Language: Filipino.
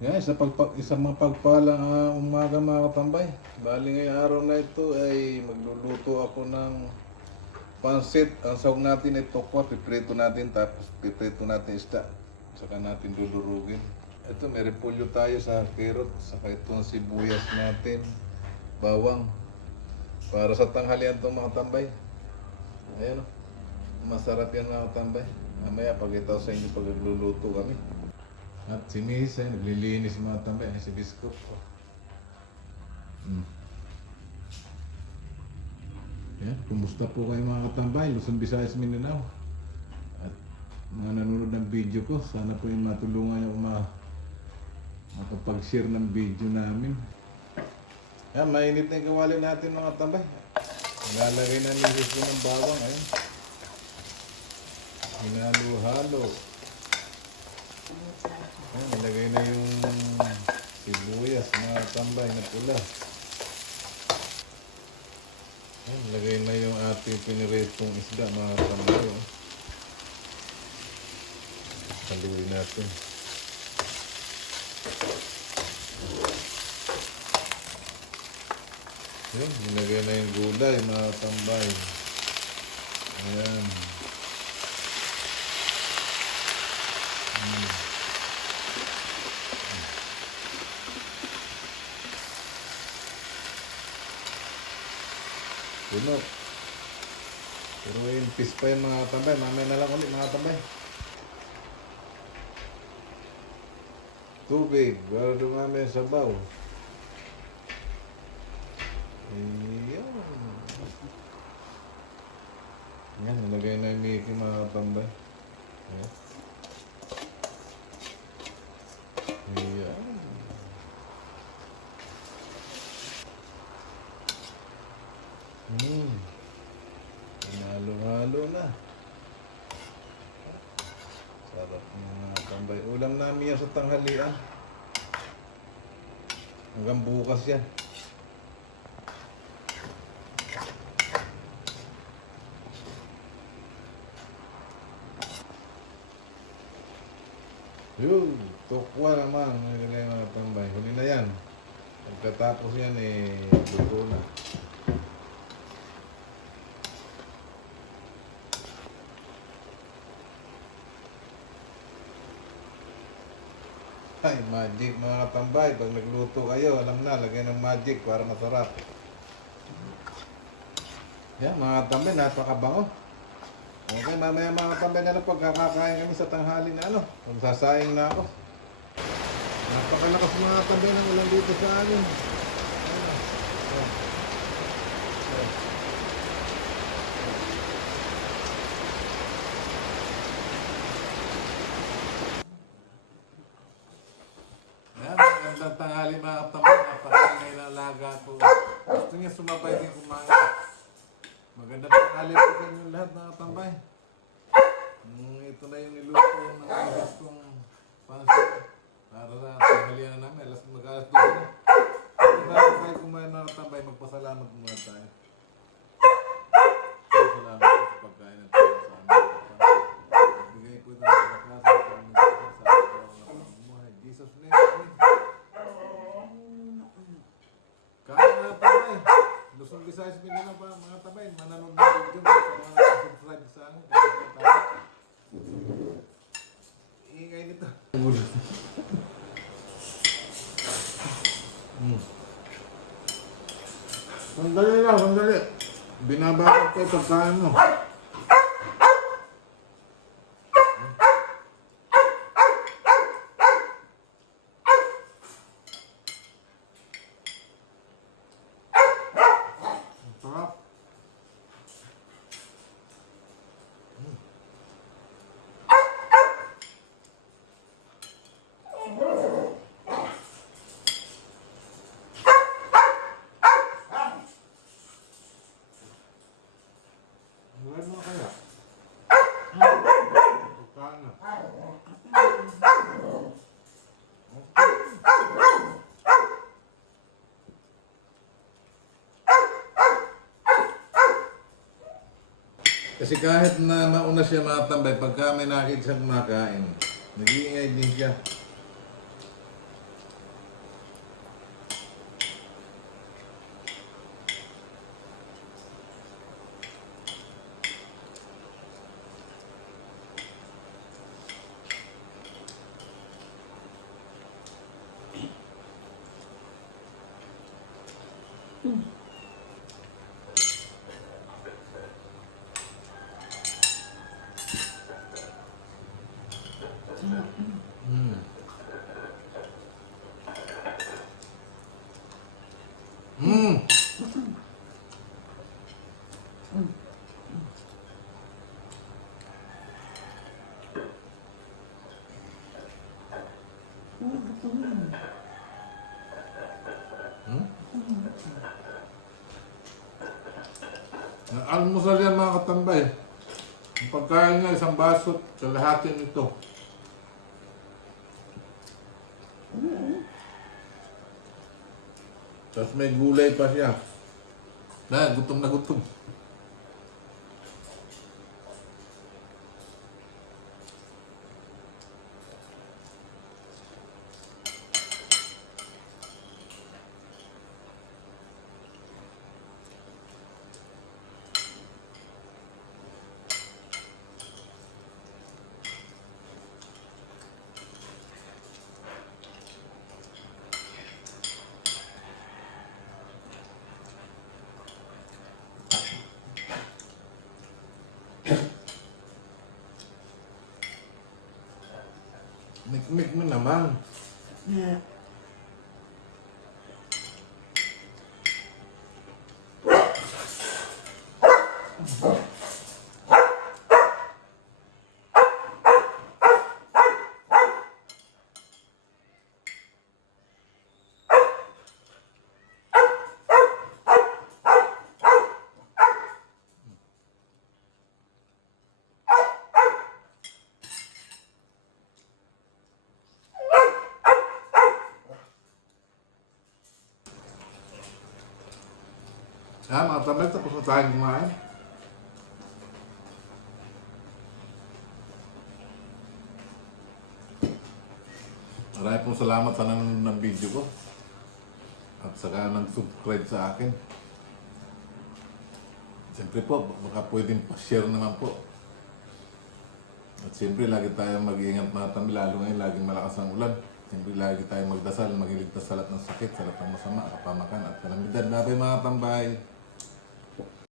Yan, isang mapagpalang umaga mga katambay. Bali ngayong araw na ito ay magluluto ako ng pansit. Ang sahog natin ay tokwa, piprito natin tapos piprito natin isda. Saka natin dudurugin. Ito may repolyo tayo sa carrot, saka itong sibuyas natin, bawang. Para sa tanghalian itong mga tambay. Ayan o, masarap yan mga katambay. Mamaya pagkita ko sa inyo pag nagluluto kami. At si Miss ay naglilinis mga tambay, si Biskop. Yan, kumusta po kayo mga katambay, Luzon, Visayas, Mindanao. At mga nanonood ng video ko, sana po yung matulungan nyo makapag-share ng video namin. Yan, mainit na yung kawali natin mga tambay. Lalagay na nilis ko ng bawang, ayun. Hinalo-halo. Ayan, nilagay na yung sibuyas na tambay na pula. Ayan, nilagay na yung ating piniritong isda mga tambay. Haluin natin. Ayan, nilagay na yung gulay mga tambay. Ayan. Puno. Pero yung fish pa yung mga tambay. Mamaya na lang ulit mga tambay. Tubig. Para dumami ang sabaw. Ayan. Yan. Nilagay na yung Mickey mga tambay. Ayan. Ayan. Halo-halo na. Sarap mga tambay. Ulam namin yan sa tanghalian. Hanggang bukas yan. Yun, tokwa naman. Nilagay mga tambay. Huli na yan. Pagkatapos yan luto na. Ay, magic mga katambay. Pag nagluto kayo, alam na, lagyan ng magic para masarap. Yan, mga katambay, napakabango. Okay, mamaya mga katambay na lang pagkakakain kami sa tanghali na ano. Magsasayang na ako. Napakalakas mga katambay ng ulan dito sa amin. Magandang tanghali mga katambay, napakaingay na alaga ko. Gusto niya sumabay din kumain. Magandang tanghali po sa inyo lahat mga katambay. Ito na yung niluto ng alas kong pansit. Para sa tanghalian na namin, mag-alas doon na. Bago tayo kumain mga katambay, magpasalamat muna tayo. Salamat po sa pagkain at sa amin. Bigay po na sa klase sa amin sa mga Jesus name. Kaya mga tabay, Luzon, Visayas, Mindanao pa mga tabay, mananood ng video sa mga subscribe sa akin. Iingay nito. Sandali lang, sandali. Binabakot ko ito, pagkain mo. Sarap. Buwan mo kaya? Pagkain na. Kasi kahit na mauna siya matambay, pagka may nakita siyang kumakain, nag-iingay din siya. Mm. Mm. Hmm? Almusal yan mga katambay. Ang pagkain niya, isang baso, kalahati nito. Tapos may gulay pa siya. Na, gutom na gutom. Mikmik mo naman. Na, Ha, mga tambay, tapos na tayong kumain. Maraming pong salamat sa nanonood ng video ko. At saka nag-subscribe sa akin. Siyempre po, baka pwedeng pa-share naman po. At siyempre, lagi tayong mag-iingat mga tambay, lalo ngayon, laging malakas ang ulan. Siyempre, lagi tayong magdasal, magiligtas sa lahat ng sakit, sa lahat ng masama, kapamakan at kalamidad. Bye mga tambay!